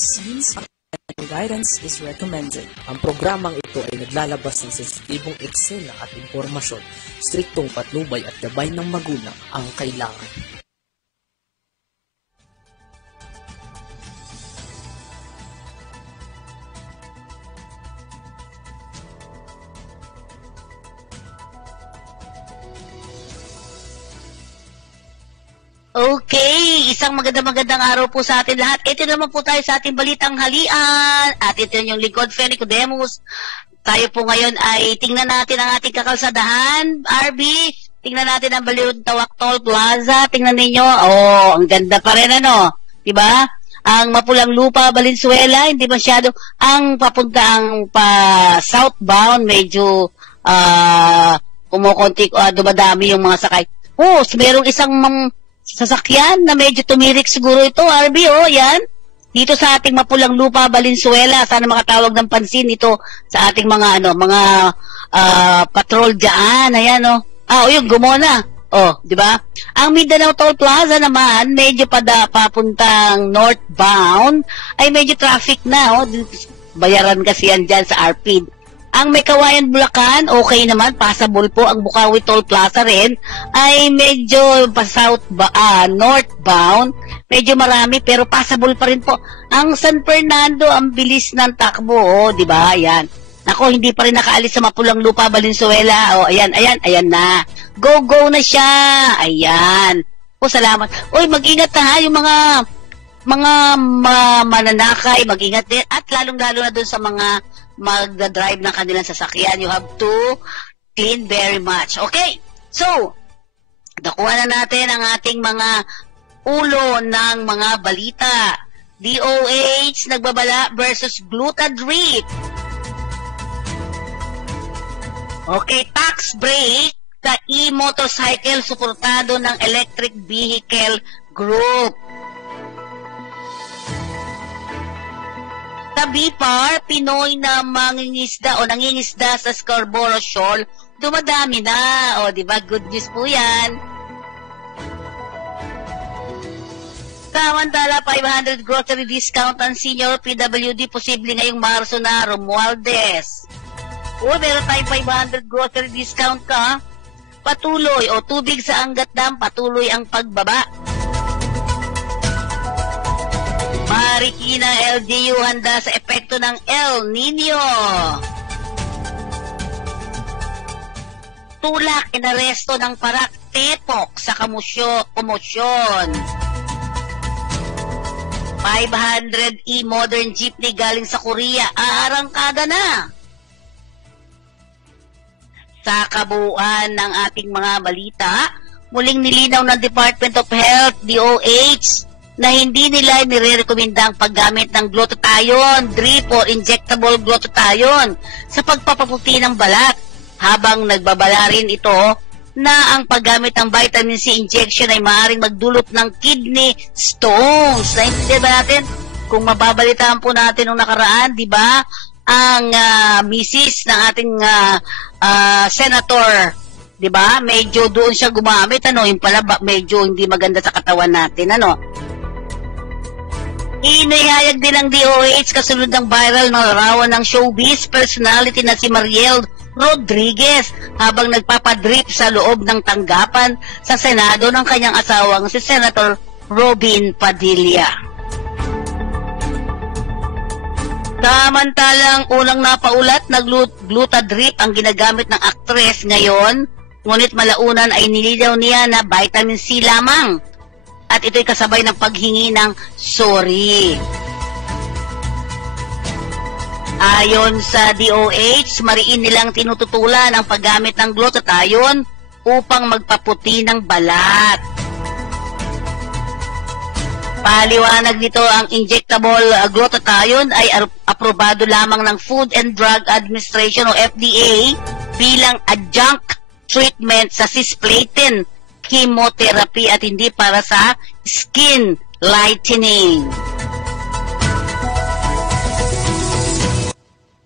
vaccines, guidance is recommended. Ang programang ito ay naglalabas ng sensitibong eksena at impormasyon. Striktong patnubay at gabay ng magulang ang kailangan. Okay, isang magandang araw po sa atin lahat. Ito naman po tayo sa ating balitang halian. At ito yung lingkod, Feli Codemus. Tayo po ngayon ay tingnan natin ang ating kakalsadahan. RB, tingnan natin ang Baliw Tawak Toll Plaza. Tingnan ninyo. Oh, ang ganda pa rin ano. Diba? Ang Mapulang Lupa, Valenzuela, hindi masyado. Ang papuntang pa southbound, medyo kumukonti, dumadami yung mga sakay. Oh, merong isang sasakyan na medyo tumirik siguro ito, RB, yan. Dito sa ating Mapulang Lupa, Valenzuela, sana makatawag ng pansin ito sa ating mga patrol diyan. Ayan, yung gumona. Di ba? Ang Mindanao Toll Plaza naman, medyo papuntang northbound, ay medyo traffic na, bayaran kasi yan dyan sa RP. Ang May Kawayan, Bulacan, okay naman, passable po. Ang Bukawi Toll Plaza rin ay medyo northbound, medyo marami pero passable pa rin po. Ang San Fernando, ang bilis ng takbo, di ba? Ayan. Nako, hindi pa rin nakaalis sa Mapulang Lupa, Valenzuela. Ayan na. Go na siya. Ayan. Salamat. Mag-ingat na ha, yung mga mananakay, mag-ingat din. At lalong-lalo na dun sa mga magdadrive ng kanilang sasakyan. You have to clean very much. Okay? So, nakuha na natin ang ating mga ulo ng mga balita. DOH nagbabala versus Glutadrip. Okay, tax break sa e-motorcycle suportado ng Electric Vehicle Group. Sa BIPAR, Pinoy na mangingisda o nangingisda sa Scarborough Shoal, dumadami na. Di ba? Good news po yan. Samantala, 500 grocery discount ang senior PWD, posible ngayong Marso na, Romualdez. Meron tayong 500 grocery discount ka. Patuloy, tubig sa Angat Dam, patuloy ang pagbaba. Marikina LGU handa sa epekto ng El Nino. Tulak inaresto ng parak tepok sa komosyon. 500 e-modern jeepney galing sa Korea, aarangkada na. Sa kabuuan ng ating mga balita, muling nilinaw ng Department of Health, DOH, na hindi nila nire-rekomenda ang paggamit ng glutathione drip o injectable glutathione sa pagpapaputi ng balat, habang nagbabala rin ito na ang paggamit ng vitamin C injection ay maaaring magdulot ng kidney stones. Naintindihan ba natin? Kung mababalitaan po natin nung nakaraan, di ba, ang misis ng ating senator, di ba, medyo doon siya gumamit, yung pala medyo hindi maganda sa katawan natin, Inihayag din ng DOH kasunod ng viral na larawan ng showbiz personality na si Mariel Rodriguez habang nagpapadrip sa loob ng tanggapan sa Senado ng kanyang asawang si Senator Robin Padilla. Samantalang unang napaulat na glutadrip ang ginagamit ng aktres ngayon, ngunit malaunan ay nilinaw niya na vitamin C lamang. At ito'y kasabay ng paghingi ng sorry. Ayon sa DOH, mariin nilang tinututulan ang paggamit ng glutathione upang magpaputi ng balat. Paliwanag nito, ang injectable glutathione ay aprobado lamang ng Food and Drug Administration o FDA bilang adjunct treatment sa cisplatin chemotherapy at hindi para sa skin lightening.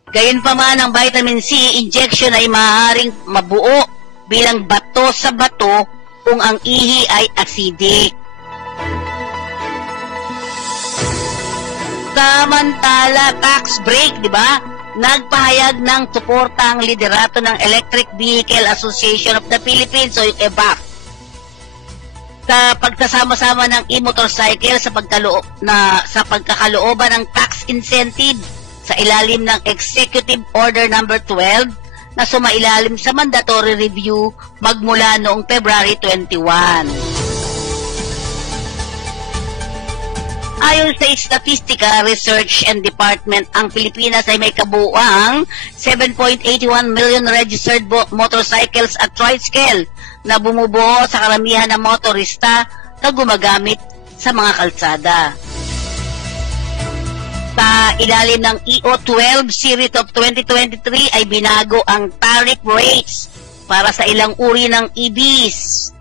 Gayunpaman, ang vitamin C injection ay maaaring mabuo bilang bato sa bato kung ang ihi ay acidic. Samantala, tax break, di ba? Nagpahayag ng suporta ang liderato ng Electric Vehicle Association of the Philippines o yung EVAP sa pagsasama-sama ng e-motorcycle sa pagkakalooban ng tax incentive sa ilalim ng Executive Order Number 12 na sumailalim sa mandatory review magmula noong February 21. Ayon sa Statistika Research and Department, ang Pilipinas ay may kabuuang 7.81 million registered motorcycles at tricycle na bumubuo sa karamihan ng motorista na gumagamit sa mga kalsada. Sa ilalim ng EO12 Series of 2023 ay binago ang tariff rates para sa ilang uri ng EVs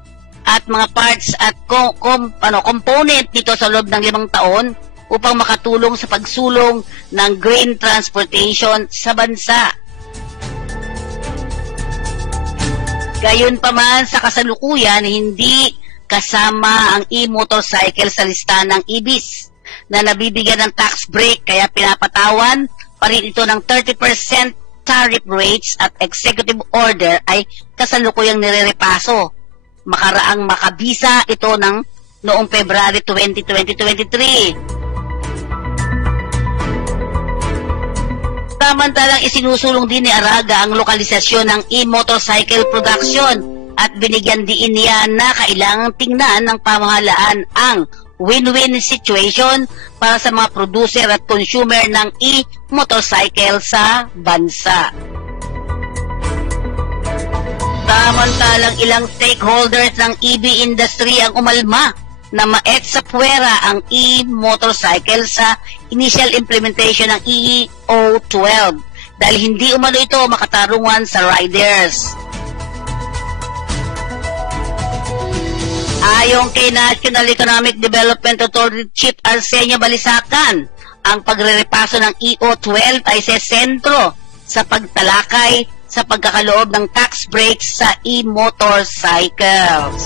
at mga parts at component nito sa loob ng 5 taon upang makatulong sa pagsulong ng green transportation sa bansa. Gayunpaman sa kasalukuyan, hindi kasama ang e-motorcycle sa listahan ng EVs na nabibigyan ng tax break kaya pinapatawan pa rin ito ng 30% tariff rates at executive order ay kasalukuyang nirerepaso. Makaraang makabisa ito ng noong February 20, 2023. Samantalang isinusulong din ni Araga ang lokalisasyon ng e-motorcycle production at binigyan diin niya na kailangang tingnan ng pamahalaan ang win-win situation para sa mga producer at consumer ng e-motorcycle sa bansa. Samantalang ilang stakeholders ng EV industry ang umalma na maet sa puwera ang e-motorcycle sa initial implementation ng EO12 dahil hindi umano ito makatarungan sa riders. Ayon kay National Economic Development Authority Chief Arsenio Balisacan, ang pagrerepaso ng EO12 ay sa sentro sa pagtalakay sa pagkakaloob ng tax breaks sa e-motorcycles.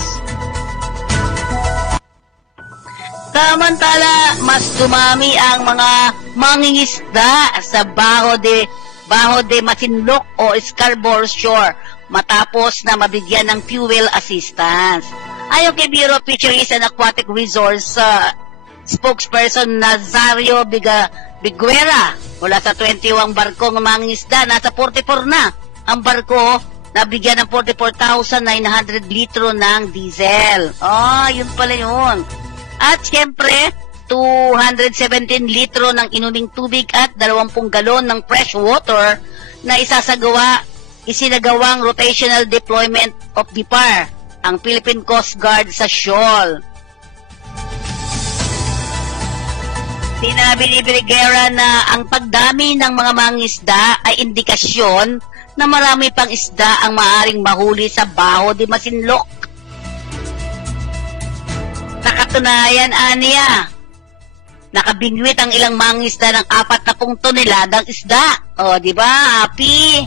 Samantala, mas dumami ang mga mangingisda sa Bajo de Masinloc o Scarborough Shore matapos na mabigyan ng fuel assistance. Ayon kay Bureau of Fisheries and Aquatic Resource spokesperson Nazario Biguera, mula sa 21 barkong mangingisda, nasa 44 na ang barko nabigyan ng 44,900 litro ng diesel. Yun pala yun. At siyempre, 217 litro ng inuming tubig at 20 galon ng fresh water na isinagawang rotational deployment of BIPAR, ang Philippine Coast Guard sa Siol. Sinabi ni Briguera na ang pagdami ng mga mangisda ay indikasyon na marami pang isda ang maaaring mahuli sa Bajo de Masinloc. Sa katunayan, aniya, nakabingwit ang ilang mangisda ng 40 toneladang isda. Di ba, Happy?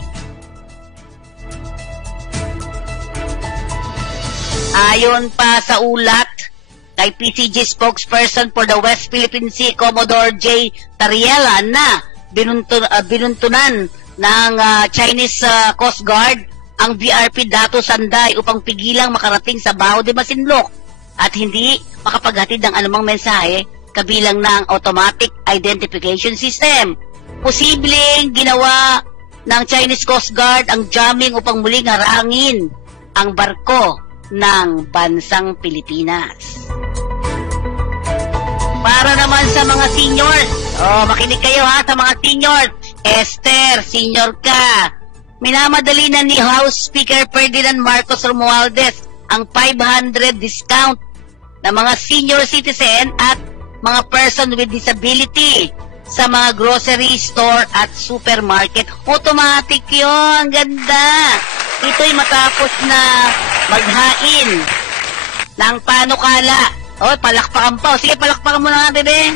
Ayon pa sa ulat kay PCG spokesperson for the West Philippine Sea, Commodore J. Tariela, na binuntunan ng Chinese Coast Guard ang BRP Dato Sanday upang pigilang makarating sa Bajo de Masinloc at hindi makapaghatid ng anumang mensahe kabilang ng automatic identification system. Posibleng ginawa ng Chinese Coast Guard ang jamming upang muling harangin ang barko ng bansang Pilipinas. Para naman sa mga seniors, makinig kayo ha sa mga seniors. Esther, senior ka. Minamadali na ni House Speaker Ferdinand Marcos Romualdez ang 500 discount na mga senior citizen at mga person with disability sa mga grocery store at supermarket. Automatic yun. Ganda. Ito'y matapos na maghain ng panukala. Palakpakan pa. Sige, palakpakan mo na nga, bebe.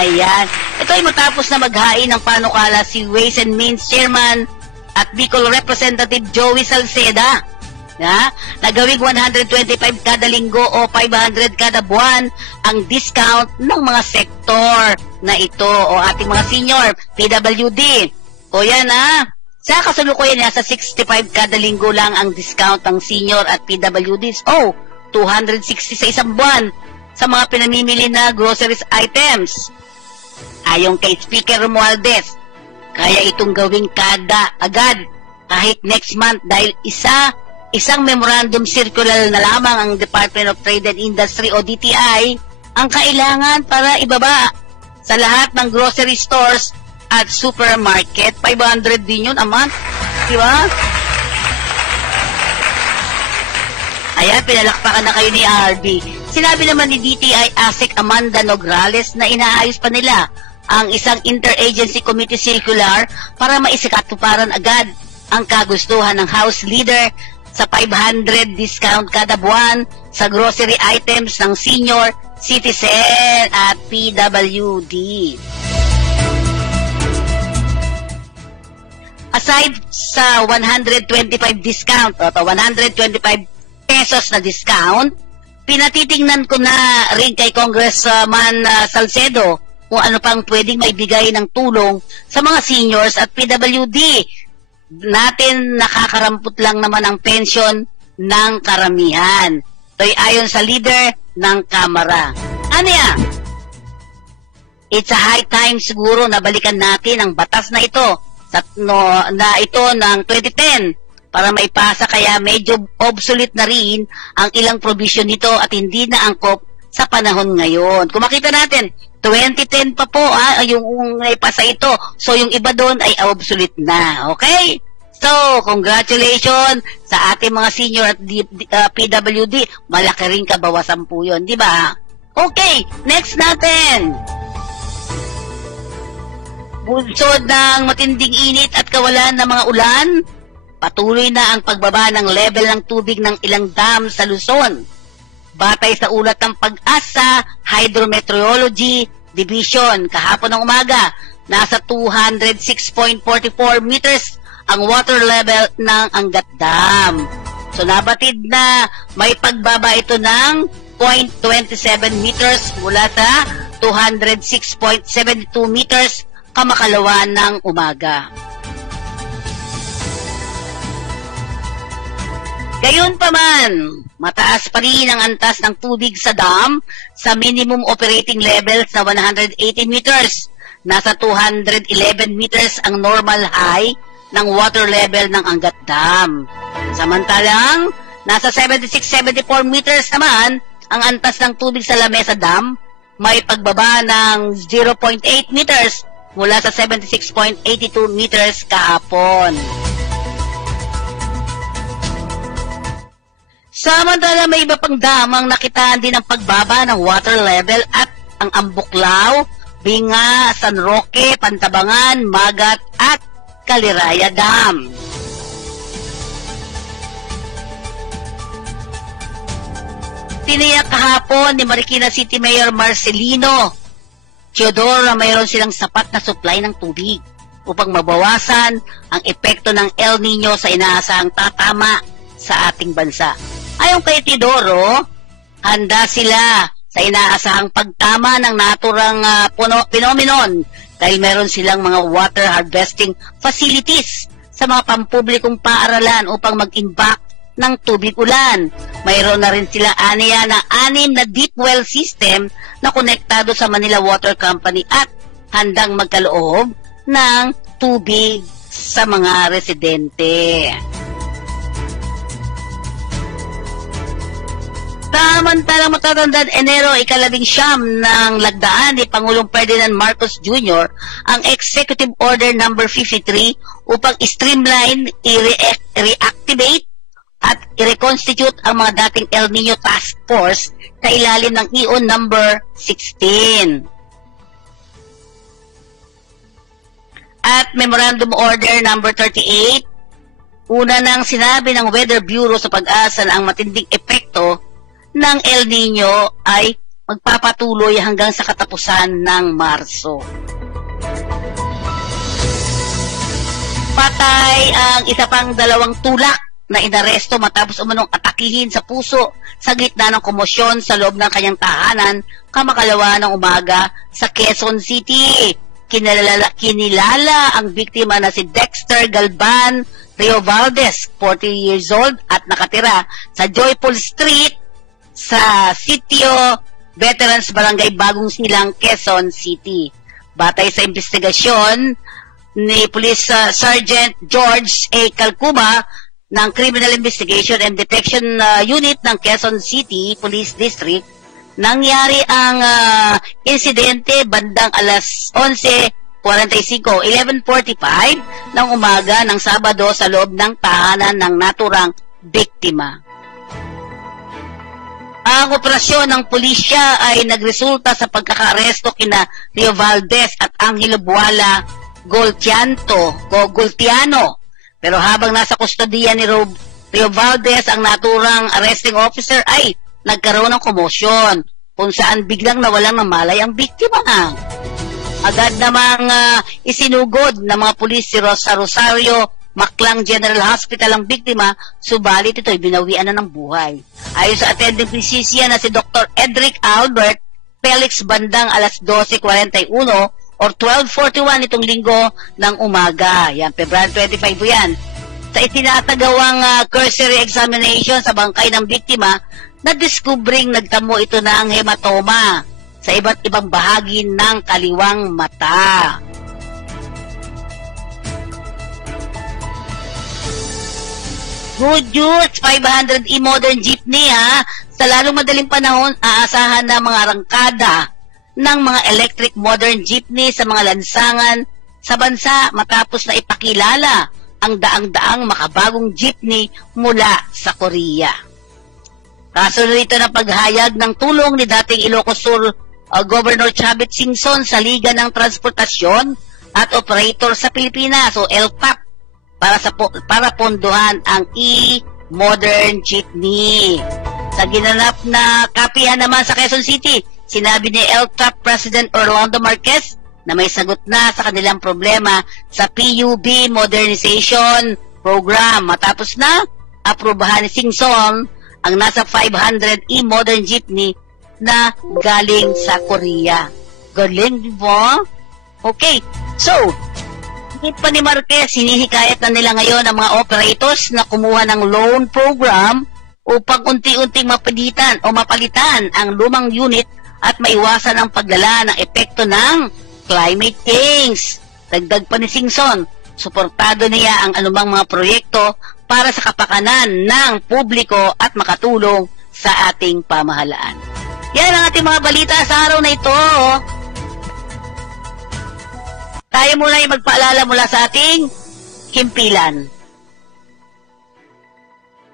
Ayan. Ito'y matapos na maghain ng panukala si Ways and Means Chairman at Bicol Representative Joey Salceda na gawing 125 kada linggo o 500 kada buwan ang discount ng mga sektor na ito o ating mga senior, PWD. O yan sa kasalukuyan niya, sa 65 kada linggo lang ang discount ng senior at PWDs. 260 sa isang buwan sa mga pinamimili na groceries items. Ayon kay Speaker Romualdez, kaya itong gawing agad kahit next month dahil isang memorandum circular na lamang ang Department of Trade and Industry o DTI ang kailangan para ibaba sa lahat ng grocery stores at supermarket. 500 din yun a month, di ba? Ayan, pinalakpakan na kayo ni RB. Sinabi naman ni DTI ASEC Amanda Nograles na inaayos pa nila ang isang interagency committee circular para maisikatuparan agad ang kagustuhan ng House Leader sa 500 discount kada buwan sa grocery items ng senior citizen at PWD. Aside sa 125 discount o 125 pesos na discount, pinatitingnan ko na rin kay Congressman Salcedo kung ano pang pwedeng maibigay ng tulong sa mga seniors at PWD. Natin nakakarampot lang naman ang pensyon ng karamihan. Ito'y ayon sa leader ng Kamara. Ano yan? It's a high time siguro na balikan natin ang batas na ito ng 2010 para maipasa, kaya medyo obsolete na rin ang ilang provision nito at hindi na angkop sa panahon ngayon. Kung makita natin, 2010 pa po yung naipasa ito. So yung iba doon ay obsolete na. Okay? So, congratulations sa ating mga senior at PWD. Malaki rin kabawasan po yun, di ba? Okay, next natin. Bunsod ng matinding init at kawalan ng mga ulan, patuloy na ang pagbaba ng level ng tubig ng ilang dam sa Luzon. Batay sa ulat ng Pag-asa Hydrometeorology Division kahapon ng umaga, nasa 206.44 meters ang water level ng Angat Dam. So nabatid na may pagbaba ito ng 0.27 meters mula sa 206.72 meters kamakalawan ng umaga. Gayunpaman, mataas pa rin ang antas ng tubig sa dam sa minimum operating levels na 180 meters. Nasa 211 meters ang normal high ng water level ng Angat Dam. Samantalang, nasa 76-74 meters naman ang antas ng tubig sa Lamesa Dam, may pagbaba ng 0.8 meters mula sa 76.82 meters kahapon. Samantala, may iba pang damang nakitaan din ang pagbaba ng water level at ang Ambuklao, Binga, San Roque, Pantabangan, Magat at Caliraya Dam. Tiniyak kahapon ni Marikina City Mayor Marcelino Teodoro na mayroon silang sapat na supply ng tubig upang mabawasan ang epekto ng El Nino sa inaasahang tatama sa ating bansa. Ayon kay Teodoro, handa sila sa inaasahang pagtama ng naturang phenomenon dahil meron silang mga water harvesting facilities sa mga pampublikong paaralan upang mag-imbak ng tubig ulan. Mayroon na rin sila aniya na 6 na deep well system na konektado sa Manila Water Company at handang magkaloob ng tubig sa mga residente. Samantalang matatandaan Enero, 19 ng lagdaan ni Pangulong Ferdinand Marcos Jr. ang Executive Order No. 53 upang streamline, i-reactivate at i-reconstitute ang mga dating El Nino Task Force sa ilalim ng EO No. 16. At Memorandum Order No. 38, una nang sinabi ng Weather Bureau sa Pag-asa na ang matinding epekto ng El Nino ay magpapatuloy hanggang sa katapusan ng Marso. Patay ang isa pang 2 tulak na inaresto matapos umanong atakihin sa puso sa gitna ng komosyon sa loob ng kanyang tahanan kamakalawa ng umaga sa Quezon City. Kinilala ang biktima na si Dexter Galban Rio Valdez, 40 years old at nakatira sa Joyful Street sa Sitio Veterans Barangay Bagong Silang, Quezon City. Batay sa investigasyon ni Police Sergeant George A. Calcuma ng Criminal Investigation and Detection Unit ng Quezon City Police District, nangyari ang insidente bandang alas 11:45 ng umaga ng Sabado sa loob ng tahanan ng naturang biktima. Ang operasyon ng pulisya ay nagresulta sa pagkakaaresto kina Rio Valdez at Angelo Buala Gultiano. Pero habang nasa kustodiya ni Rio Valdez ang naturang arresting officer ay nagkaroon ng komosyon kung saan biglang nawalang ng malay ang biktima. Agad namang isinugod ng mga pulis si Rosario Maclang General Hospital ang biktima, subalit ito'y binawian na ng buhay. Ayon sa attending physician na si Dr. Edric Albert Felix bandang alas 12:41 or 12:41 itong linggo ng umaga. Yan, February 25 yan. Sa itinatagawang cursory examination sa bangkay ng biktima, nadiskubring nagtamo ito na ang hematoma sa iba't ibang bahagi ng kaliwang mata. Good news, 500 e-modern jeepney sa lalong madaling panahon, aasahan na mga arangkada ng mga electric modern jeepney sa mga lansangan sa bansa matapos na ipakilala ang daang-daang makabagong jeepney mula sa Korea. Kasunod ito ng paghayag ng tulong ni dating Ilocos Sur Governor Chavit Singson sa Liga ng Transportasyon at Operator sa Pilipinas o LTAP para pondohan ang e-modern jeepney. Sa ginanap na kapihan naman sa Quezon City, sinabi ni LTAP President Orlando Marquez na may sagot na sa kanilang problema sa PUB Modernization Program matapos na aprubahan ni Singson ang nasa 500 e-modern jeepney na galing sa Korea. Galing, di ba? Okay, so higit pa ni Marquez, hinihikayat na nila ngayon ang mga operators na kumuha ng loan program upang unti-unting mapalitan ang lumang unit at maiwasan ang paglala ng epekto ng climate change. Dagdag pa ni Singson, suportado niya ang anumang mga proyekto para sa kapakanan ng publiko at makatulong sa ating pamahalaan. Yan ang ating mga balita sa araw na ito. Tayo muna ay magpaalala mula sa ating himpilan.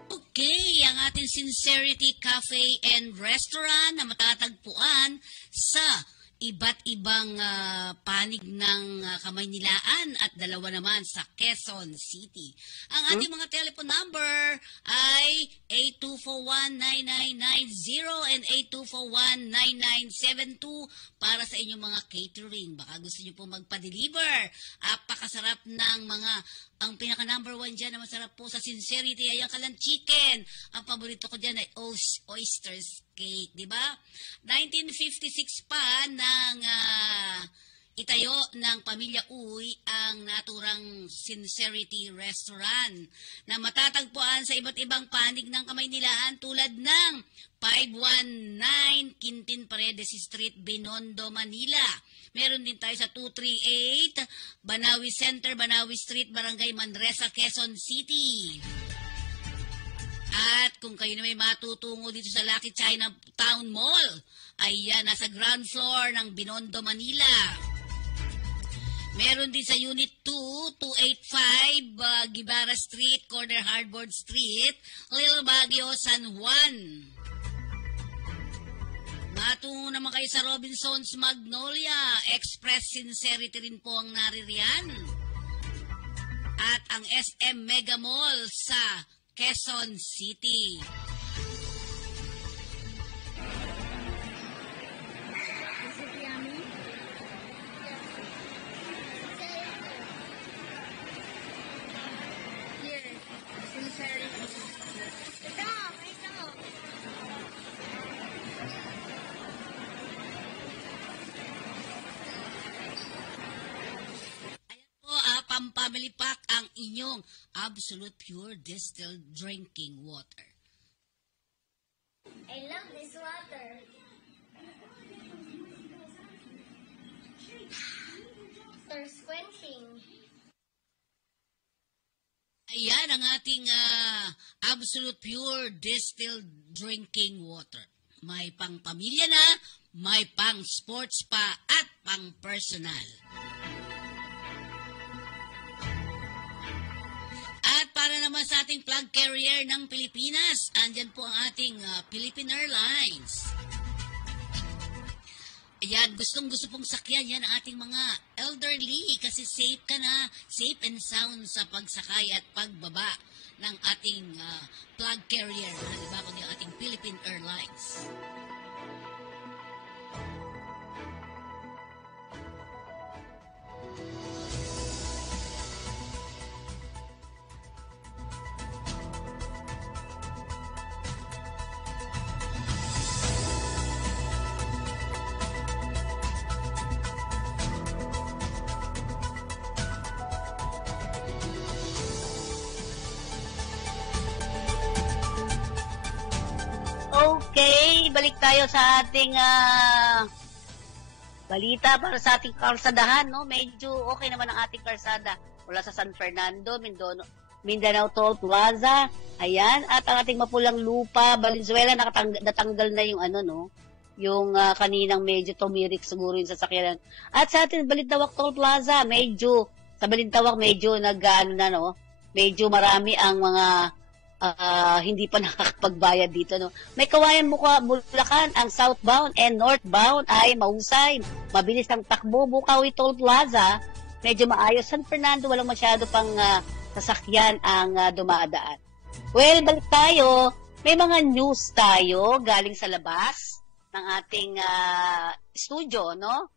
Okay, ang ating Sincerity Cafe and Restaurant na matatagpuan sa iba't ibang panig ng Kamaynilaan at dalawa naman sa Quezon City. Ang ating mga telephone number ay 8241-9990 and 8241-9972 para sa inyong mga catering. Baka gusto nyo po magpa-deliver. Apakasarap ng ang pinaka-number one dyan na masarap po sa Sincerity ay ang kalan chicken. Ang paborito ko dyan ay oysters cake, di ba? 1956 pa ng itayo ng Pamilya Uy ang naturang Sincerity Restaurant na matatagpuan sa iba't ibang panig ng Kamaynilaan tulad ng 519 Quintin Paredes Street, Binondo, Manila. Meron din tayo sa 238 Banawi Center, Banawi Street, Barangay Manresa, Quezon City. At kung kayo na may matutungo dito sa Lucky China Town Mall, ayan, nasa ground floor ng Binondo, Manila. Meron din sa Unit 2, 285 Gibara Street, Corner Hardboard Street, Little Baguio, San Juan. Matungo naman kayo sa Robinson's Magnolia, Express Sincerity rin po ang naririyan. At ang SM Mega Mall sa Quezon City. Family Pack, ang inyong absolute pure distilled drinking water. I love this water. Thirst quenching. Ayan ang ating absolute pure distilled drinking water. May pang pamilya na, may pang sports pa, at pang personal. At para naman sa ating flag carrier ng Pilipinas, andyan po ang ating Philippine Airlines. Ayan, gustong-gusto pong sakyan yan ang ating mga elderly kasi safe ka na, safe and sound sa pagsakay at pagbaba ng ating flag carrier. Diba, kundi ang ating Philippine Airlines. Okay, balik tayo sa ating balita para sa ating karsadahan, no? Medyo okay naman ang ating karsada mula sa San Fernando, Mindanao Toll Plaza. Ayan, at ang ating Mapulang Lupa, Valenzuela, natanggal na yung yung kaninang medyo tumirik siguro yung sasakyan. At sa ating Balintawak Toll Plaza, medyo sa Balintawak medyo medyo marami ang mga hindi pa nakakapagbayad dito, no? May Kawayan Bulacan, ang southbound and northbound ay mahusay. Mabilis ang takbo. Bukawi Toll Plaza, medyo maayos. San Fernando, walang masyado pang sasakyan ang dumadaan. Well, balik tayo. May mga news tayo galing sa labas ng ating studio, no?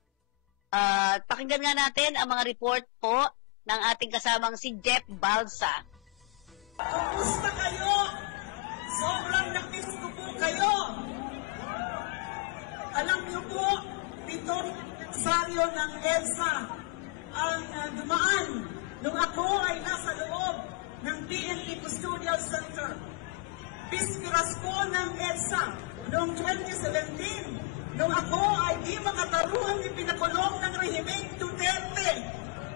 Pakinggan nga natin ang mga report po ng ating kasamang si Jeff Balsa. Kumusta kayo? Sobrang nakis ko po kayo. Alam niyo po, 7 anibersaryo ng EDSA ang dumaan nung ako ay nasa loob ng PNP Custodial Center. Piskiras ko ng EDSA noong 2017 nung ako ay di makataruhang ipinakulong ng rehimeng Duterte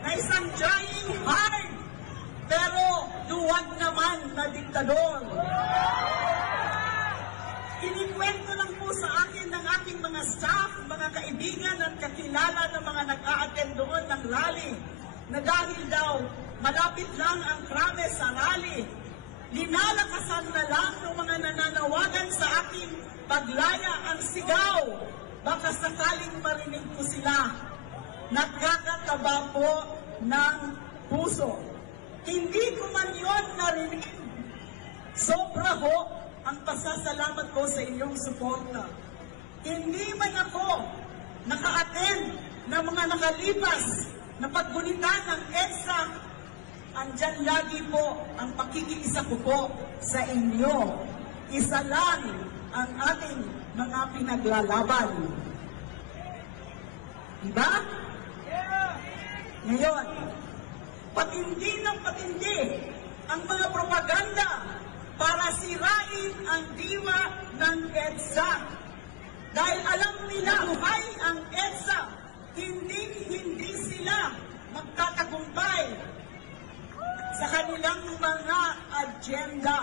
na isang trying hard pero duwag naman na diktador. Kinikwento lang po sa akin ng aking mga staff, mga kaibigan at kakilala ng mga nag-a-attend doon ng rally na dahil daw malapit lang ang krame sa rally, linalakasan na lang ng mga nananawagan sa aking paglaya ang sigaw. Baka sakaling marinig ko sila. Nakakataba po ng puso. Hindi ko man yun narinig. Sobra ho ang pasasalamat ko sa inyong suporta. Hindi man ako naka-attend ng mga nakalipas na paggunitan ng EDSA, andyan lagi po ang pakikiisa ko po sa inyo. Isa lang ang ating mga pinaglalaban. Diba? Ngayon, patindi ng patindi ang mga propaganda para sirain ang diwa ng EDSA. Dahil alam nila buhay ang EDSA, hindi sila magtatagumpay sa kanilang mga agenda.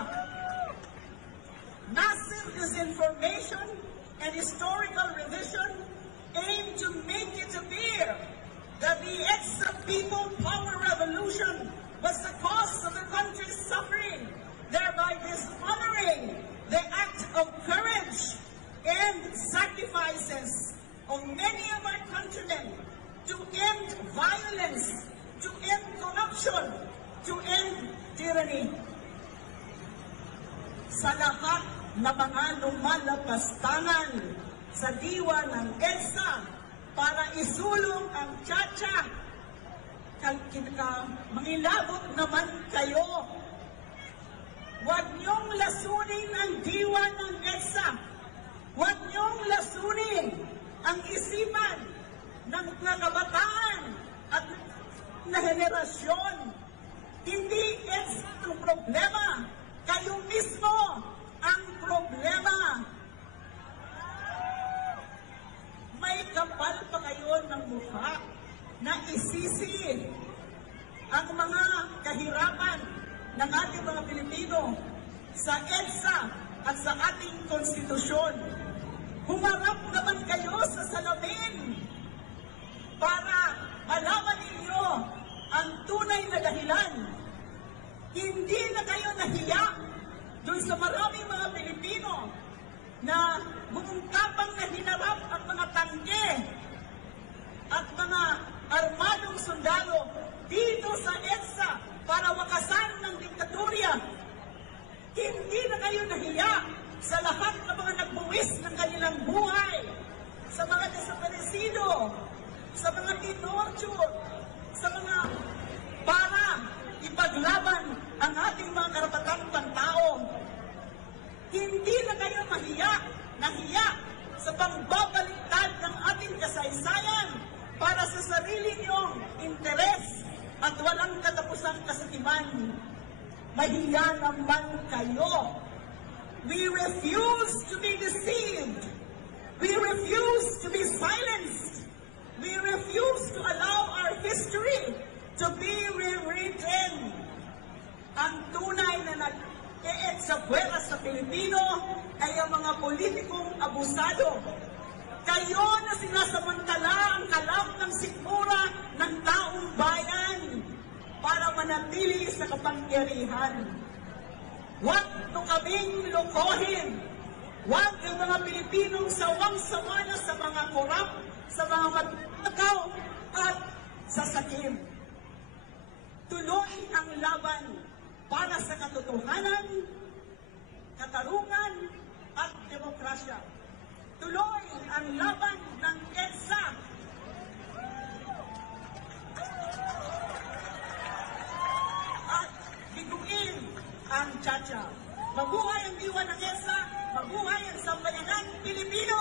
Massive disinformation and historical revision aim to make it appear that the EDSA People Power Revolution was the cause of the country's suffering, thereby dishonoring the act of courage and sacrifices of many of our countrymen to end violence, to end corruption, to end tyranny. Sa lahat ng mga lumalapastangan sa diwa ng EDSA para isulong ang tsa-tsa, mangilabot naman kayo. Huwag niyong lasunin ang diwa ng EDSA. Huwag niyong lasunin ang isipan ng mga kabataan at na henerasyon ba na isisi ang mga kahirapan ng ating mga Pilipino sa EDSA at sa ating konstitusyon? Humarap naman kayo sa salamin para malaman ninyo ang tunay na dahilan. Hindi na kayo nahiya dun sa maraming mga Pilipino na bumungkapang na hinarap ang mga tangke at mga armadong sundalo dito sa EDSA para wakasan ng diktatorya. Hindi na kayo nahiya sa lahat ng mga nagbuwis ng kanilang buhay, sa mga desaparecido, sa mga tinorture, sa mga para ipaglaban ang ating mga karapatang pantao. Hindi na kayo nahiya sa pangbabaliktad ng ating kasaysayan para sa sarili niyong interes at walang katapusang kasakiman. Mahiya naman kayo. We refuse to be deceived. We refuse to be silenced. We refuse to allow our history to be rewritten. Ang tunay na nag-eet sa puwera sa Pilipino ay ang mga politikong abusado. Kayo na sinasamantala ang kalap ng sikmura ng taong bayan para manatili sa kapangyarihan. Huwag nyo kaming lokohin. Huwag yung mga Pilipinong sawang-sawa na sa mga korap, sa mga matakaw at sasakim. Tuloy ang laban para sa katotohanan, katarungan at demokrasya. Tuloy ang laban ng EDSA. At biguin ang Chacha. Mabuhay ang diwa ng EDSA, mabuhay ang sambayanang Pilipino!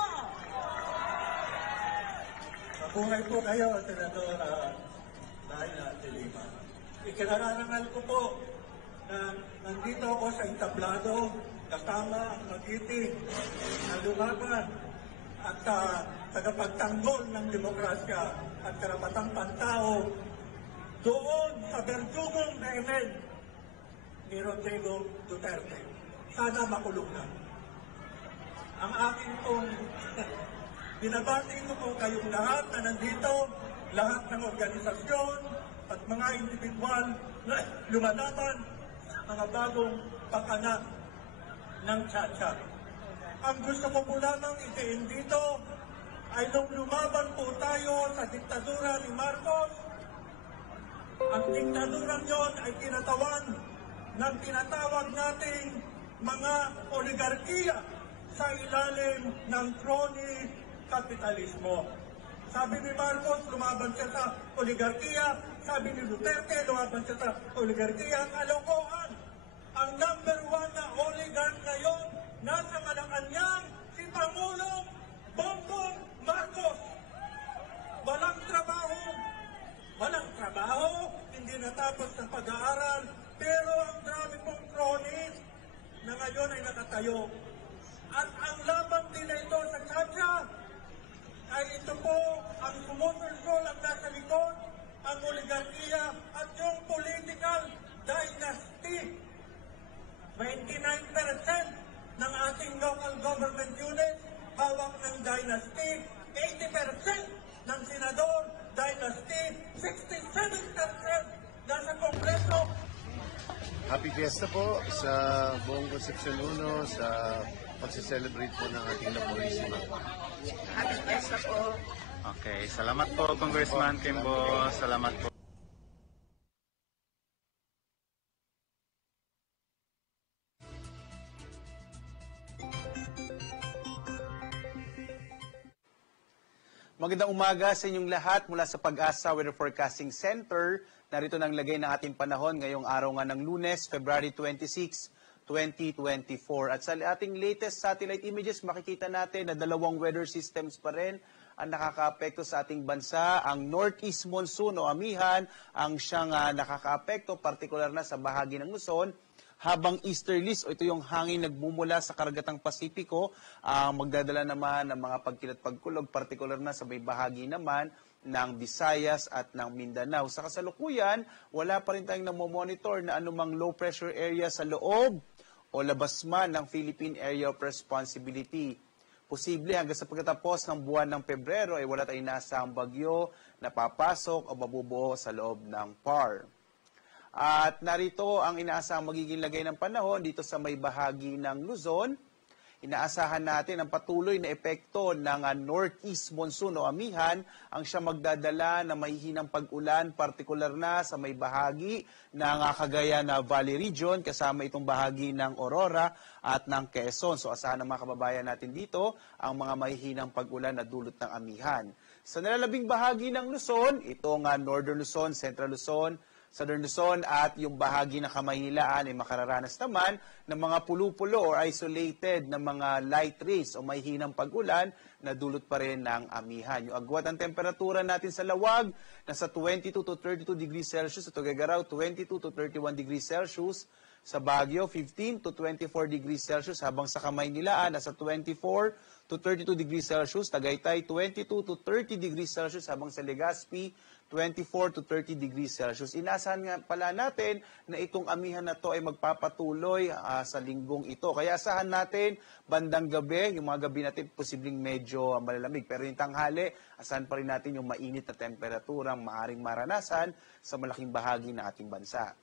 Mabuhay po kayo, Senador Laila de Lima. Ikinararangal ko po na nandito ako sa entablado kasama ang magiting na lumaban at tagapagtanggol ng demokrasya at karapatang pantao doon sa berdugong na email ni Rodrigo Duterte. Sana makulong na. Ang aking pong binabati ko po kayong lahat na nandito, lahat ng organisasyon at mga individual na lumalaban sa mga bagong pakanan ng Chacha. Ang gusto ko po lamang itiin dito ay nung lumaban po tayo sa diktadura ni Marcos, ang diktadurang yon ay kinatawan ng tinatawag nating mga oligarkiya sa ilalim ng crony kapitalismo. Sabi ni Marcos, lumaban siya sa oligarkiya. Sabi ni Duterte, lumaban siya sa oligarkiya. Kalokohan! Ang number one na oligarch ngayon, nasa Malacanang, si Pangulong Bongbong Marcos. Walang trabaho. Walang trabaho, hindi natapos ng pag-aaral, pero ang dami pong cronies na ngayon ay nakatayo. At ang laban nila ito sa Chacha, ay ito po ang sumusunod ang nasa likod, ang oligarkiya at yung political dynasty. 29% ng ating local government units hawak ng dynasty, 80% ng senador, dynasty, 67% nasa Kongreso. Happy Fiesta po sa buong Concepcion 1 sa pagse-celebrate po ng ating Lapurísima. Happy Fiesta po. Okay, salamat po Congressman Kimbo. Salamat po. Magandang umaga sa inyong lahat mula sa Pag-asa Weather Forecasting Center. Narito nang lagay ng ating panahon ngayong araw nga ng Lunes, February 26, 2024. At sa ating latest satellite images, makikita natin na dalawang weather systems pa rin ang nakakaapekto sa ating bansa. Ang northeast monsoon o amihan ang siyang nakakaapekto, partikular na sa bahagi ng Luzon. habang easterlies o ito yung hangin nagmumula sa karagatang Pasipiko, magdadala naman ng mga pagkilat pagkulog, partikular na sa may bahagi naman ng Visayas at ng Mindanao. Sa kasalukuyan, wala pa rin tayong namomonitor na anumang low pressure area sa loob o labas man ng Philippine Area of Responsibility. Posible hanggang sa pagkatapos ng buwan ng Pebrero ay wala tayong inaasahang bagyo na papasok o mabubuo sa loob ng PAR. At narito ang inaasahang magiging lagay ng panahon dito sa may bahagi ng Luzon. Inaasahan natin ang patuloy na epekto ng northeast monsoon o amihan ang siya magdadala na mahihinang pag-ulan, partikular na sa may bahagi ng Cagayan Valley Region, kasama itong bahagi ng Aurora at ng Quezon. So asahan ng mga kababayan natin dito ang mga mahihinang pag-ulan na dulot ng amihan. Sa nalalabing bahagi ng Luzon, itong Northern Luzon, Central Luzon, Southern Luzon at yung bahagi ng Kamaynilaan ay makararanas naman ng mga pulu-pulo or isolated na mga light rains o may hinang pag-ulan na dulot pa rin ng amihan. Yung agwat ng temperatura natin sa Lawag, nasa 22 to 32 degrees Celsius. Sa Tuguegarao, 22 to 31 degrees Celsius. Sa Baguio, 15 to 24 degrees Celsius. Habang sa Kamaynilaan, nasa 24 to 32 degrees Celsius. Tagaytay, 22 to 30 degrees Celsius. Habang sa Legazpi, 24 to 30 degrees Celsius. Inasahan nga pala natin na itong amihan na to ay magpapatuloy sa linggong ito. Kaya asahan natin bandang gabi, yung mga gabi natin posibleng medyo malalamig. Pero yung tanghali, asahan pa rin natin yung mainit na temperaturang maaring maranasan sa malaking bahagi ng ating bansa.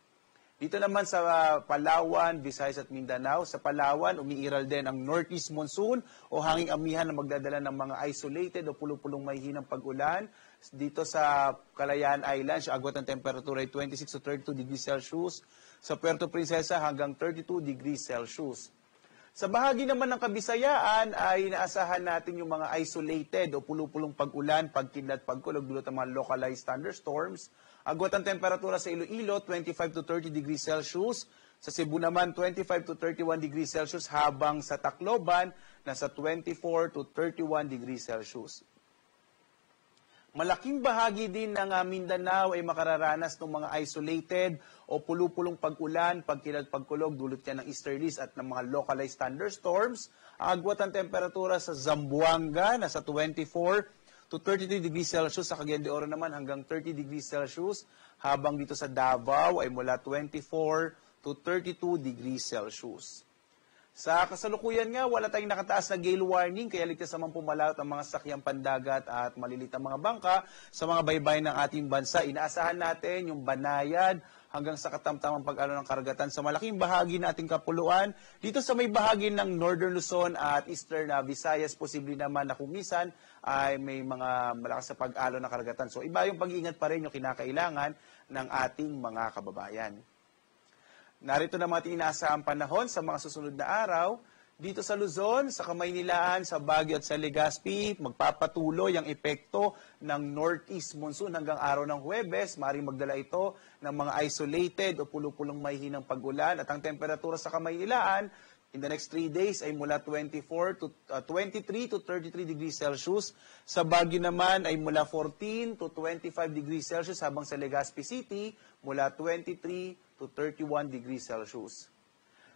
Dito naman sa Palawan, Visayas at Mindanao, sa Palawan, umiiral din ang northeast monsoon o hanging amihan na magdadala ng mga isolated o pulupulong mahihinang pag-ulan. Dito sa Kalayaan Island, sa agwat ng temperatura ay 26 to 32 degrees Celsius. Sa Puerto Princesa hanggang 32 degrees Celsius. Sa bahagi naman ng Kabisayaan ay inaasahan natin yung mga isolated o pulupulong pag-ulan, pagkidlat, pagkulog dulot ng mga localized thunderstorms. Agwat ang temperatura sa Iloilo, 25 to 30 degrees Celsius. Sa Cebu naman, 25 to 31 degrees Celsius. Habang sa Tacloban, nasa 24 to 31 degrees Celsius. Malaking bahagi din ng Mindanao ay makararanas ng mga isolated o pulupulong pag-ulan, pagkilat, pagkulog, dulot yan ng easterlies at ng mga localized thunderstorms. Ang agwat ang temperatura sa Zamboanga, nasa 24 to 33 degrees Celsius. Sa Cagayan de Oro naman hanggang 30 degrees Celsius. Habang dito sa Davao ay mula 24 to 32 degrees Celsius. Sa kasalukuyan nga, wala tayong nakataas na gale warning, kaya ligtas naman pumalawat ang mga sakyang pandagat at malilitang mga bangka sa mga baybayin ng ating bansa. Inaasahan natin yung Banayad hanggang sa katamtamang pag-alo ng karagatan sa malaking bahagi ng ating kapuluan. Dito sa may bahagi ng Northern Luzon at Eastern Visayas, posible naman na kumisan ay may mga malakas sa pag-alo ng karagatan. So iba yung pag-iingat pa rin yung kinakailangan ng ating mga kababayan. Narito na mga inaasahang panahon sa mga susunod na araw. Dito sa Luzon, sa Kamaynilaan, sa Baguio at sa Legazpi, magpapatuloy ang epekto ng northeast monsoon hanggang araw ng Huwebes. Maaaring magdala ito ng mga isolated o pulupulong mahihinang pag-ulan. At ang temperatura sa Kamaynilaan, in the next 3 days ay mula 23 to 33 degrees Celsius. Sa Baguio naman ay mula 14 to 25 degrees Celsius, habang sa Legazpi City mula 23 to 31 degrees Celsius.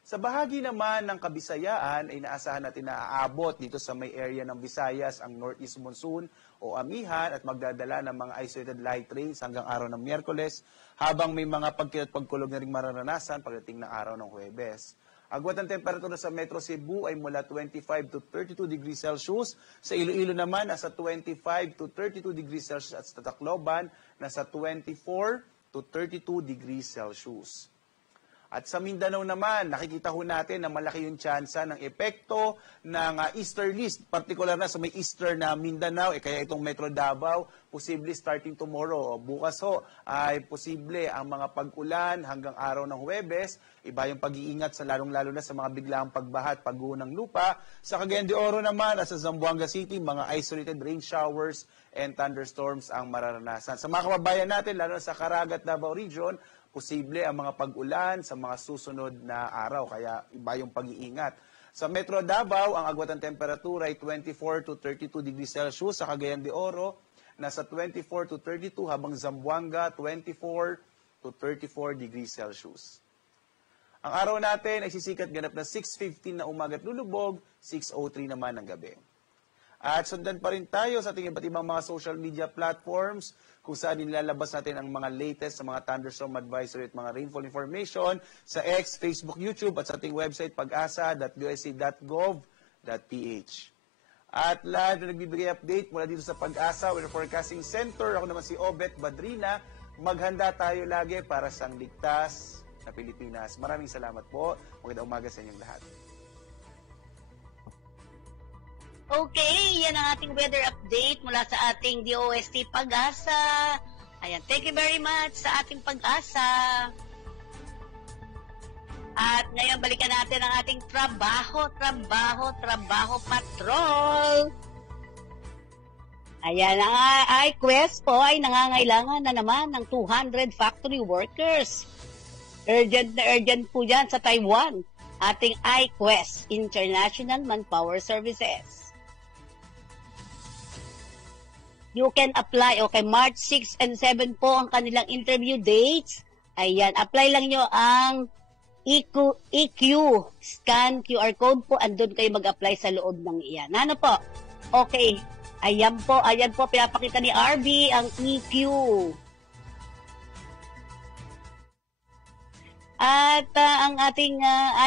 Sa bahagi naman ng Kabisayaan ay inaasahan natin na aabot dito sa may area ng Visayas ang northeast monsoon o amihan at magdadala ng mga isolated light rains hanggang araw ng Miyerkules, habang may mga pagkilat pagkulog na rin mararanasan pagdating ng araw ng Huwebes. Agwat ang temperatura sa Metro Cebu ay mula 25 to 32 degrees Celsius. Sa Iloilo naman, nasa 25 to 32 degrees Celsius at sa Tacloban, nasa 24 to 32 degrees Celsius. At sa Mindanao naman, nakikita ho natin na malaki yung tsansa ng epekto ng easterlies, particular na sa may eastern na Mindanao, kaya itong Metro Davao, posible starting tomorrow. Bukas ho, ay posible ang mga pag-ulan hanggang araw ng Huwebes. Iba yung pag-iingat sa lalong-lalo na sa mga biglaang pagbaha at pagguho ng lupa. Sa Cagayan de Oro naman at sa Zamboanga City, mga isolated rain showers and thunderstorms ang mararanasan. Sa mga kababayan natin, lalo na sa Caraga at Davao Region, posible ang mga pag-ulan sa mga susunod na araw, kaya iba yung pag-iingat. Sa Metro Davao, ang agwat ng temperatura ay 24 to 32 degrees Celsius. Sa Cagayan de Oro, nasa 24 to 32, habang Zamboanga, 24 to 34 degrees Celsius. Ang araw natin ay sisikat ganap na 6:15 na umaga at lulubog, 6:03 naman ng gabi. At sundan pa rin tayo sa ating iba't ibang mga social media platforms kung saan nilalabas natin ang mga latest sa mga thunderstorm advisory at mga rainfall information sa X, Facebook, YouTube at sa ating website pag-asa.usc.gov.ph. At live na nagbibigay update mula dito sa Pag-asa Weather Forecasting Center. Ako naman si Obet Badrina. Maghanda tayo lagi para sa ligtas na Pilipinas. Maraming salamat po. Magandang umaga sa inyong lahat. Okay, yan ang ating weather update mula sa ating DOST Pag-asa. Ayan, thank you very much sa ating Pag-asa. At ngayon, balikan natin ang ating trabaho patrol. Ayan, ang iQuest po ay nangangailangan na naman ng 200 factory workers. Urgent na urgent po yan sa Taiwan. Ating iQuest, International Manpower Services. You can apply. Okay, March 6 and 7 po ang kanilang interview dates. Ayan, apply lang nyo ang EQ. Scan QR code po. Andun kayo mag-apply sa loob ng iyan. Ano po? Okay. Ayan po, pinapakita ni RB ang EQ. At ang ating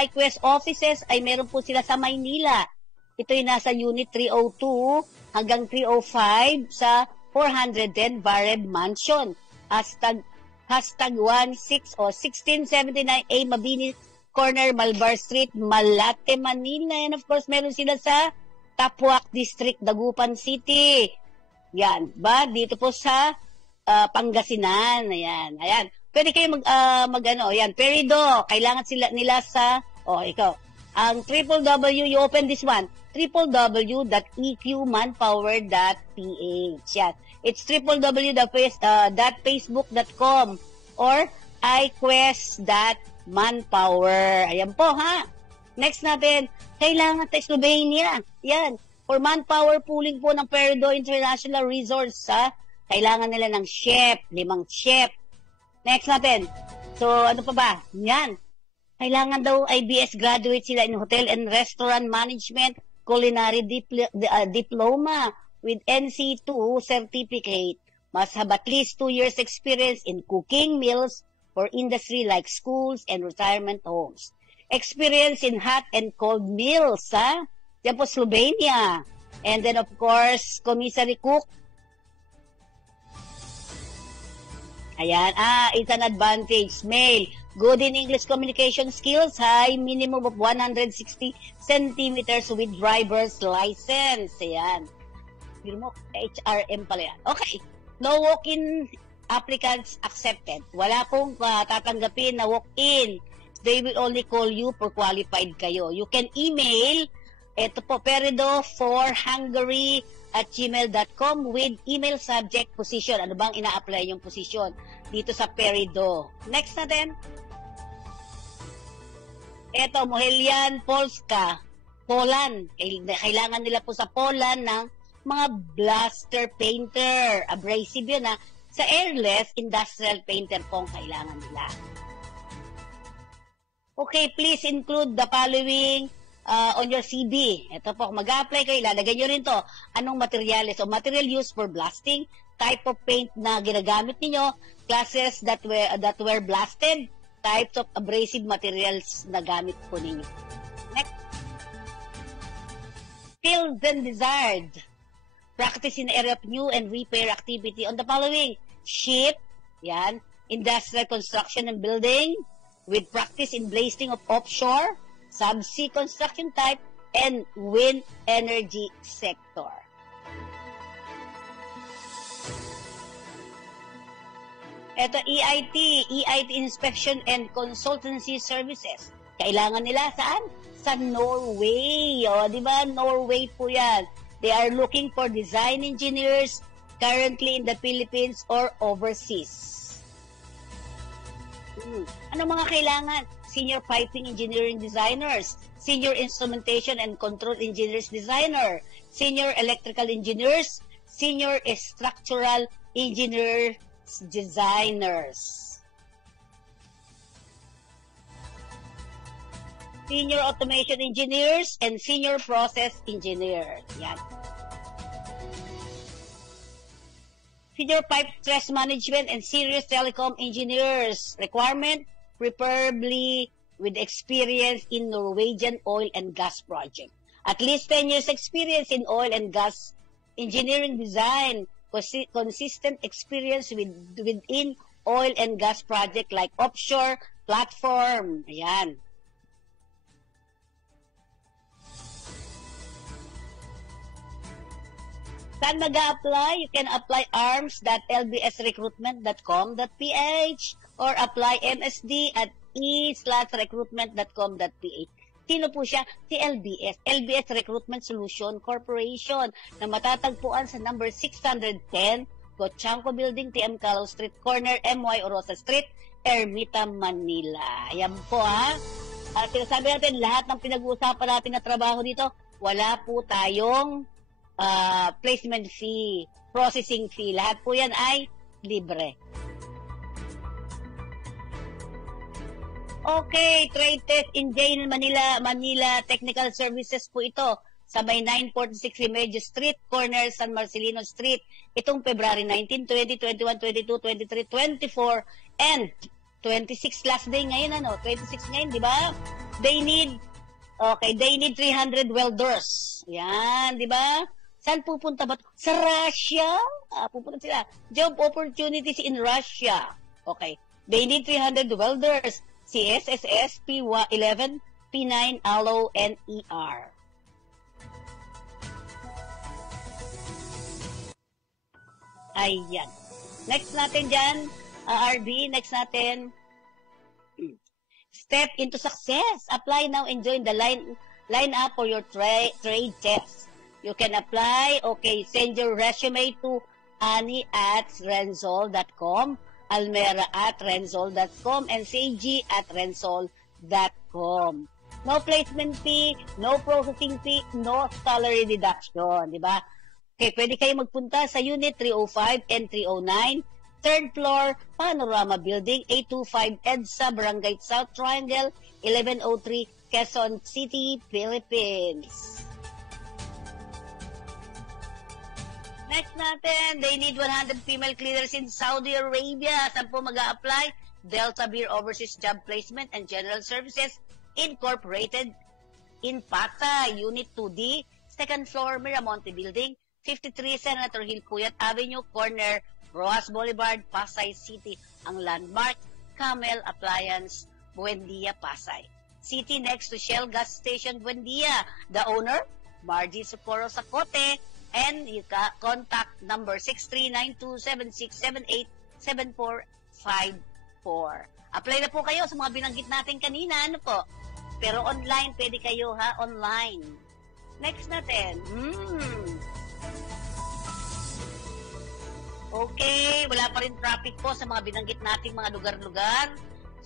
iQuest offices ay meron po sila sa Maynila. Ito'y nasa Unit 302 hanggang 305 sa 410 Barred Mansion. Hashtag 1679A Mabini Corner, Malbar Street, Malate, Manila. And of course, meron sila sa Tapuac District, Dagupan City. Yan. Ba? Dito po sa Pangasinan. Ayan. Pwede kayo Ayan. Perido. Kailangan nila sa, ikaw. Ang you open this one, www.eqmanpower.ph. Yan. It's www.facebook.com or iQuest.manpower. Ayan po, ha? Next natin, kailangan tayo Slovenia. Yan. For manpower pooling po ng Peridot International Resorts, ha? Kailangan nila ng chef, 5 chef. Next natin. So, ano pa ba? Yan. Kailangan daw IBS graduate sila in Hotel and Restaurant Management, Culinary Diploma with NC2 certificate. Must have at least 2 years experience in cooking meals for industry like schools and retirement homes. Experience in hot and cold meals, ha? Yan po, Slovenia. And then, of course, commissary cook. Ayan, it's an advantage. Male, good in English communication skills, high minimum of 160 centimeters with driver's license. Ayan. Yun mo, HRM pala yan. Okay. No walk-in applicants accepted. Wala pong tatanggapin na walk-in. They will only call you for qualified kayo. You can email, ito po, perido4hungary@gmail.com with email subject position. Ano bang ina-apply yung position dito sa Perido? Next natin. Ito, Mohelian Polska, Poland. Kailangan nila po sa Poland ng mga blaster painter. Abrasive yun, ha? Sa airless, industrial painter po ang kailangan nila. Okay, please include the following on your CV. Ito po, kung mag-apply kayo, ilalagay nyo rin to. Anong materials o material used for blasting, type of paint na ginagamit niyo, classes that were blasted, types of abrasive materials na gamit po ninyo. Next. Skills and desired. Practice in area of new and repair activity on the following: ship, yan, industrial construction and building, with practice in blasting of offshore, subsea construction type, and wind energy sector. Ito, EIT Inspection and Consultancy Services. Kailangan nila saan? Sa Norway. O, di ba? Norway po yan. They are looking for design engineers currently in the Philippines or overseas. Ano mga kailangan? Senior piping engineering designers, senior instrumentation and control engineers designer, senior electrical engineers, senior structural engineers designers. Senior Automation Engineers, and Senior Process Engineers. Yan. Senior Pipe Stress Management and Serious Telecom Engineers. Requirement, preferably with experience in Norwegian oil and gas project. At least 10 years experience in oil and gas engineering design. Consistent experience within oil and gas project like offshore platform. Ayan. Saan mag-a-apply? You can apply arms.lbsrecruitment.com.ph or apply MSD at e/recruitment.com.ph. Sino po siya? Si LBS. LBS Recruitment Solution Corporation na matatagpuan sa number 610 Gochanco Building, TM Calao Street, corner MY Orosa Street, Ermita, Manila. Ayan po ha. At sinasabi natin, lahat ng pinag-uusapan natin na trabaho dito, wala po tayong placement fee, processing fee. Lahat po yan ay libre. Okay, trade test in Jail, Manila Technical Services po ito. Sa may 946 Remedios Street, corner San Marcelino Street. Itong February 19, 20, 21, 22, 23, 24, and 26 last day ngayon, 26 ngayon, di ba? They need 300 welders. Yan, di ba? Saan pupunta ba? Sa Russia? Pupunta sila. Job opportunities in Russia. Okay. They need 300 welders. CSSS, P11, P9, ALO, and ER. Ayan. Next natin dyan, RD, next natin, step into success. Apply now and join the line up for your trade test. You can apply, okay, send your resume to Annie@renzol.com, Almera@renzol.com, and Seiji@renzol.com. No placement fee, no processing fee, no salary deduction, di ba? Okay, pwede kayo magpunta sa Unit 305 and 309, third floor, Panorama Building, 825 EDSA, Barangay South Triangle, 1103, Quezon City, Philippines. Next natin, they need 100 female cleaners in Saudi Arabia. Saan po mag-a-apply? Delta Beer Overseas Job Placement and General Services Incorporated in Pasay, Unit 2D, second floor, Miramonte Building, 53 Senator Hill Cuyat Avenue, corner, Rojas Boulevard, Pasay City. Ang landmark, Camel Appliance, Buendia, Pasay. City next to Shell Gas Station, Buendia. The owner, Margie Socorro Sacote, and you can contact number 639276787454. Apply na po kayo sa mga binanggit natin kanina, ano po? Pero online, pwede kayo ha, online. Next natin. Okay, wala pa rin traffic po sa mga binanggit nating mga lugar-lugar.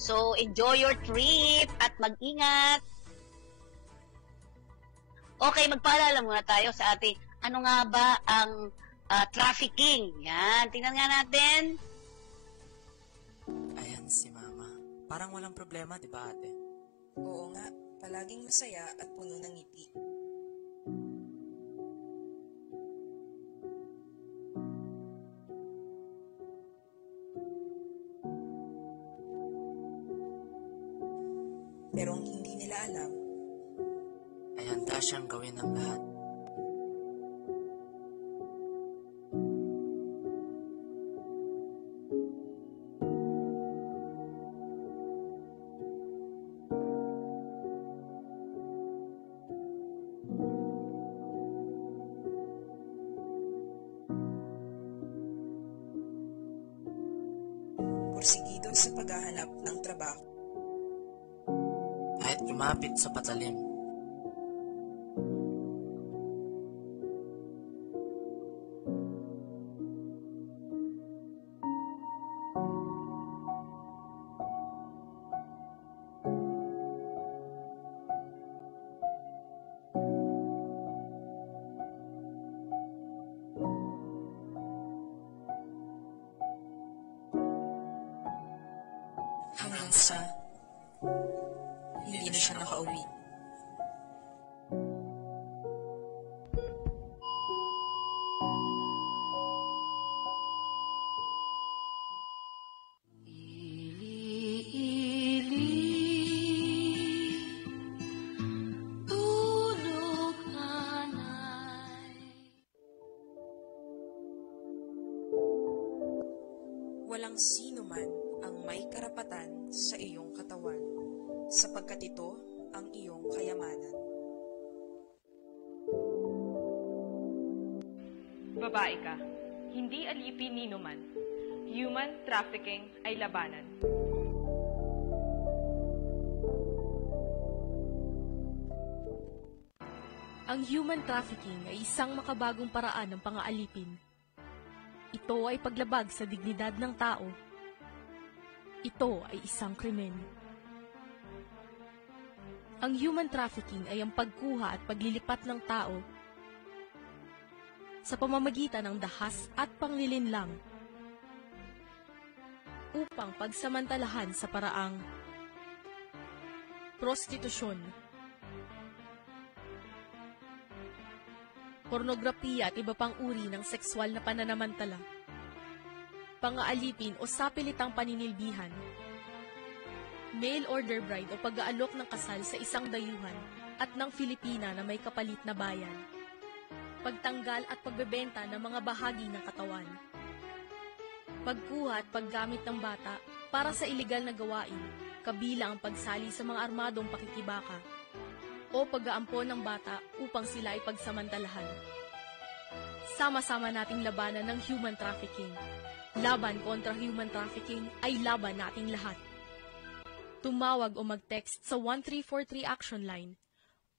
So, enjoy your trip at mag-ingat. Okay, magpaalala muna tayo sa ating ano nga ba ang trafficking. Yan, tingnan nga natin. Ayan si Mama. Parang walang problema, di ba ate? Oo nga, palaging masaya at puno ng ngiti. Pero ang hindi nila alam, ay handa siyang gawin ang lahat. porsigido sa paghahanap ng trabaho. Kahit lumapit sa patalim. Hanggang sa hindi na siya nakauwi. Walang sino man ang may karapatan sa iyong katawan, sapagkat ito ang iyong kayamanan. Babae ka, hindi alipin ni numan. Human trafficking ay labanan. Ang human trafficking ay isang makabagong paraan ng pang-aalipin. Ito ay paglabag sa dignidad ng tao. Ito ay isang krimen. Ang human trafficking ay ang pagkuha at paglilipat ng tao sa pamamagitan ng dahas at panglilinlang upang pagsamantalahan sa paraang prostitusyon, pornografiya at iba pang uri ng sexual na pananamantala, pang-aalipin o sapilitang paninilbihan, mail order bride o pag-aalok ng kasal sa isang dayuhan at ng Filipina na may kapalit na bayan, pagtanggal at pagbebenta ng mga bahagi ng katawan, pagkuha at paggamit ng bata para sa ilegal na gawain, kabilang ang pagsali sa mga armadong pakikibaka, o pag-aampon ng bata upang sila ay pagsamantalahan. Sama-sama nating labanan ng human trafficking. Laban kontra human trafficking ay laban nating lahat. Tumawag o mag-text sa 1343 Action Line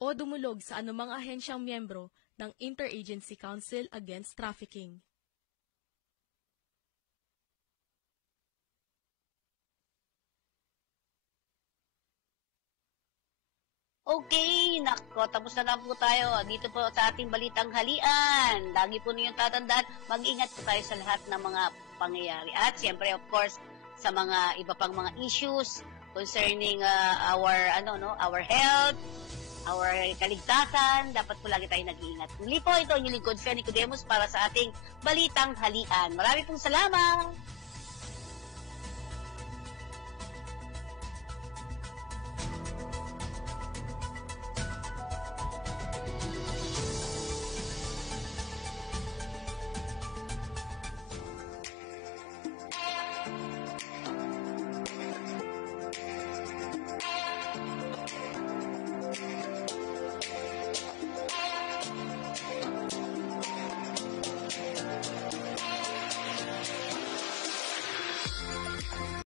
o dumulog sa anumang ahensyang miyembro ng Interagency Council Against Trafficking. Okay, nako, tapos na lang po tayo dito po sa ating balitang halian. Lagi po ninyong tatandaan, mag-ingat po tayo sa lahat ng mga pangyayari. At siyempre, of course, sa mga iba pang mga issues concerning our health, our kaligtasan, dapat po lagi tayo nag-iingat. Muli po, ito ang inyong lingkod, Fenny Codemos, para sa ating balitang halian. Marami pong salamat!